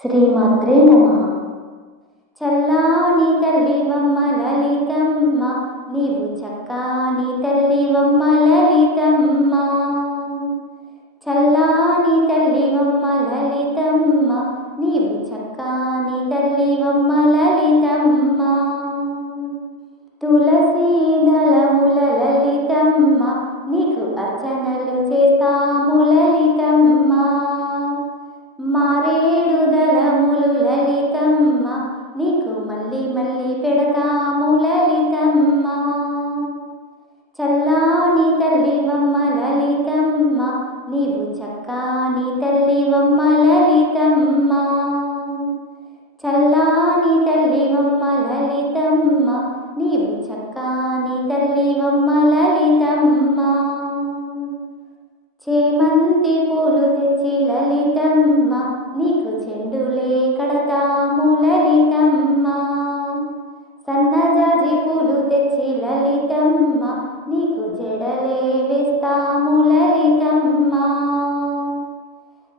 శ్రీమాత్రే నమః. చల్లాని తల్లివమ్మ లలితమ్మ, నీవు చక్కాని తల్లివమ్మ లలితమ్మ. చల్లాని తల్లివమ్మ లలితమ్మ, నీవు చక్కాని తల్లివమ్మ లలితమ్మ. తులసీ దళముల లలితమ్మ, నీకు అర్చనలు చేస్తాము లలితమ్మ. మారేడు దళములు లలితమ్మ, నీకు మళ్ళీ మళ్ళీ పెడతాము లలితమ్మ. చల్లాని తల్లివమ్మ లలితమ్మ, నీవు చక్కాని తల్లివమ్మ లలితమ్మ. చల్లాని తల్లివమ్మ లలితమ్మ, నీవు చక్కాని తల్లివమ్మ లలితమ్మ. చేమంతి పూలు తెచ్చి లలితమ్మ, నీకు చెండులే కడతాము లలితమ్మ. సన్నజాజి పూలు తెచ్చి లలితమ్మ, నీకు జడలే వేస్తాము లలితమ్మ.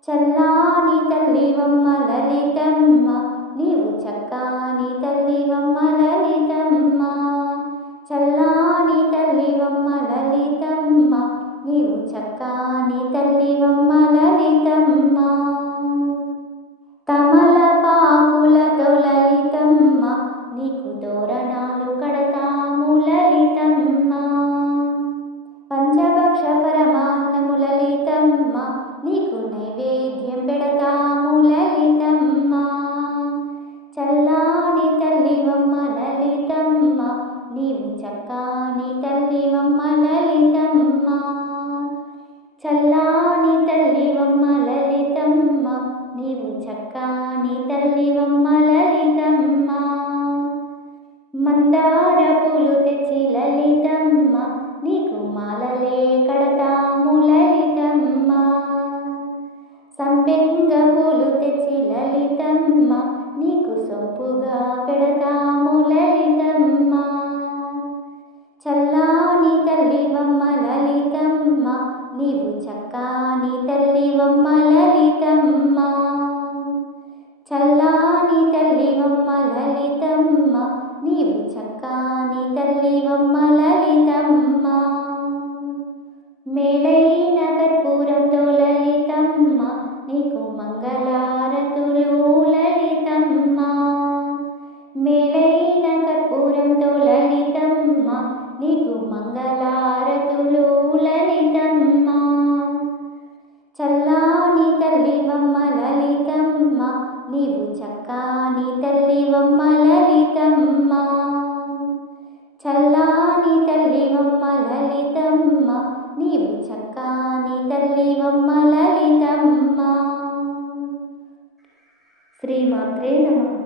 చల్లాని తల్లివమ్మ లలితమ్మ, నీవు చక్కాని తల్లివమ్మ లలితమ్మ. చల్లాని తల్లివమ్మ లలితమ్మ, నీవు చక్కాని తల్లివమ్మ లలితమ్మ. తమలపాకులతో లలితమ్మ, నీకు తోరణాలు కడతాము లలితమ్మ. పంచభక్ష పరమాన్నము లలితమ్మ, నీకు నైవేద్యం పెడతాము లలితమ్మ. చల్లాని తల్లివమ్మ లలితమ్మ, నీవు చక్కాని తల్లివమ్మ లలితమ్మ. చల్లాని తల్లివమ్మ లలితమ్మ, నీవు చక్కాని తల్లివమ్మ లలితమ్మ. మందార పూలు తెచ్చి లలితమ్మ, నీకు మాలలే కడతాము లలితమ్మ. సంపెంగ పూలు తెచ్చి లలితమ్మ, నీకు సొంపుగా పెడతాము లలితమ్మ. చల్లాని తల్లివమ్మ లలితమ్మ, నీవు చక్కాని తల్లివమ్మ లలితమ్మ. చల్లాని తల్లివమ్మ లలితమ్మ, నీవు చక్కాని తల్లివమ్మ లలితమ్మ. మేలైన కర్పూరంతో లలితమ్మ, నీకు మంగళారతులు లలితమ్మ. మేలైన కర్పూరంతో లలితమ్మ, నీకు మంగళారతులు లలితమ్మ. చల్లాని తల్లివమ్మ లలితమ్మ, నీవు చక్కాని తల్లివమ్మ లలితమ్మ. చల్లాని తల్లివమ్మ లలితమ్మ, నీవు చక్కాని తల్లివమ్మ లలితమ్మ. శ్రీమాత్రే నమః.